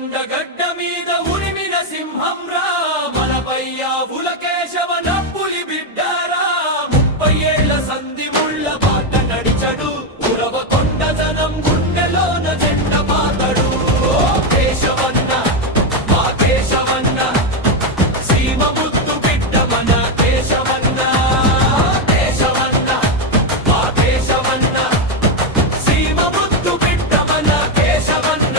కొండగడ్డ మీద ఉరిమిన సింహం రా మనపై ఆవుల కేశవన పులి బిడ్డారా 30 ఏళ్ల సంధి ముళ్ళ బాట నడిచడు ఉరవకొండ జనం గుండెలోన జెండ పాతడు కేశవన్న మా కేశవన్న సీమ ముద్దు బిడ్డ మన కేశవన్న కేశవన్న మా కేశవన్న సీమ ముద్దు బిడ్డ మన కేశవన్న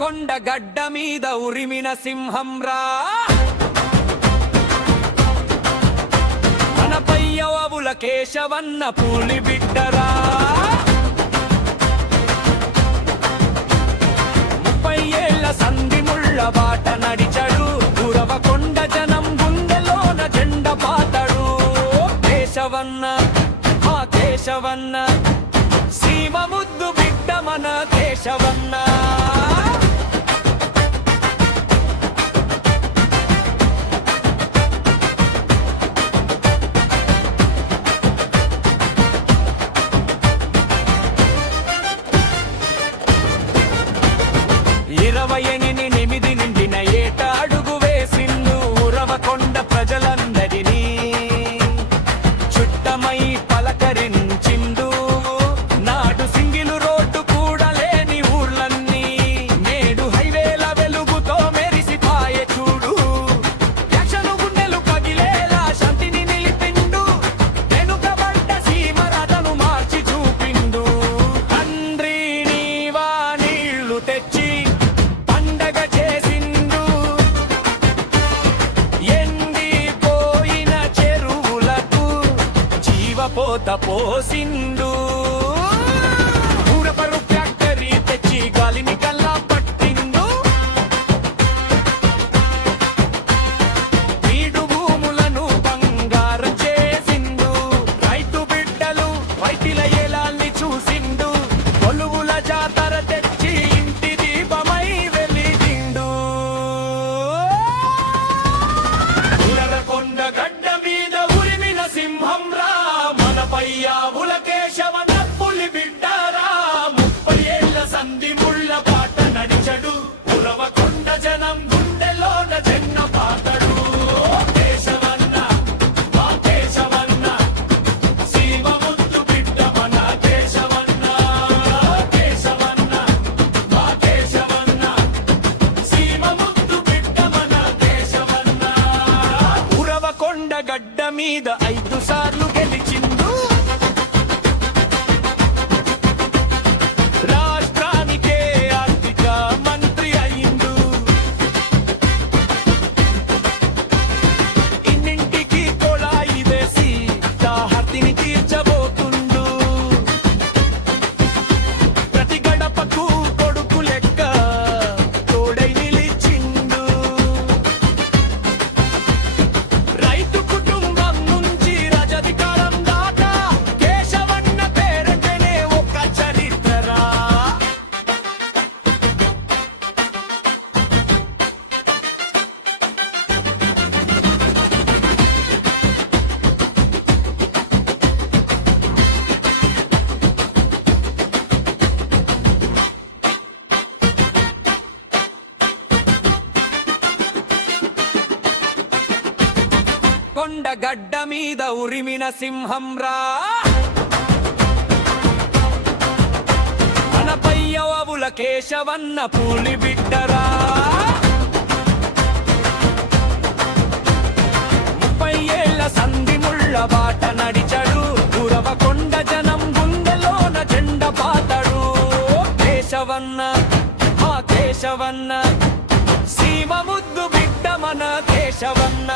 కొండగడ్డ మీద ఉరిమిన సింహం రా మనపై ఆవుల కేశవన్న పులి బిడ్డరా 30 ఏళ్ల సంధి ముళ్ళ బాట నడిచడు ఉరవకొండ జనం గుండెలోన జెండ పాతడు కేశవన్న ఆ కేశవన్న సీమ ముద్దు బిడ్డ మన కేశవన్న నిమిది నిండిన ఏట అడుగు వేసిండు ఉరవకొండ ప్రజలందరినీ చుట్టమై పలకరించిండు నాడు సింగిలు రోడ్డు కూడా లేని ఊర్లన్నీ నేడు హైవేల వెలుగుతో మెరిసిపాయే చూడు యక్షను గుండెలు పగిలేలా శాంతిని నిలిపిండు వెనుకబడ్డ సీమరథను మార్చి చూపిండు తండ్రి నీవా నీళ్లు తెచ్చి పోత పోసిండు ఊరపరు ఫ్యాక్టరీ తెచ్చి గాలిని కల్లా పట్టిండు వీడు భూములను బంగారం చేసిండు రైతు బిడ్డలు వైటిల ఏలాల్ని చూసిండు కొలువుల జాతర తెచ్చి ఇంటి దీపమై వెలిగిండు కొండగడ్డ మీద ఉరిమిన సింహం రా ఆవుల కేశవన పులి బిడ్డారా 30 ఏళ్ల సంధి ముళ్ళ బాట నడిచడు ఉరవకొండ జనం గుండెలోన జెండ పాతడు కేశవన్న మా కేశవన్న సీమ ముద్దు బిడ్డ మన కేశవన్న కేశవన్న మా కేశవన్న సీమ ముద్దు బిడ్డ మన కేశవన్న ఉరవకొండ గడ్డ మీద 5 సార్లు గెలిచిండు రాష్ట్రానికే ఆర్థిక మంత్రి అయిండు ఇన్నింటికి కొళాయి వేసి దాహర్తిని తీర్చబోతుండు ప్రతి గడపకు కొడుకు లెక్క తోడై నిలిచిండు రైతు కుటుంబం నుంచి రాజధికారం దాకా కేశవన్న పేరటనే ఒక చరిత్రరా కొండగడ్డ మీద ఉరిమిన సింహం రా మనపై ఆవుల కేశవన్న పులి బిడ్డరా 30 ఏళ్ల సంధి ముళ్ళ బాట నడిచడు ఉరవకొండ జనం గుండెలోన జెండ పాతడు కేశవన్న ఆ కేశవన్న సీమ ముద్దు బిడ్డ మన కేశవన్న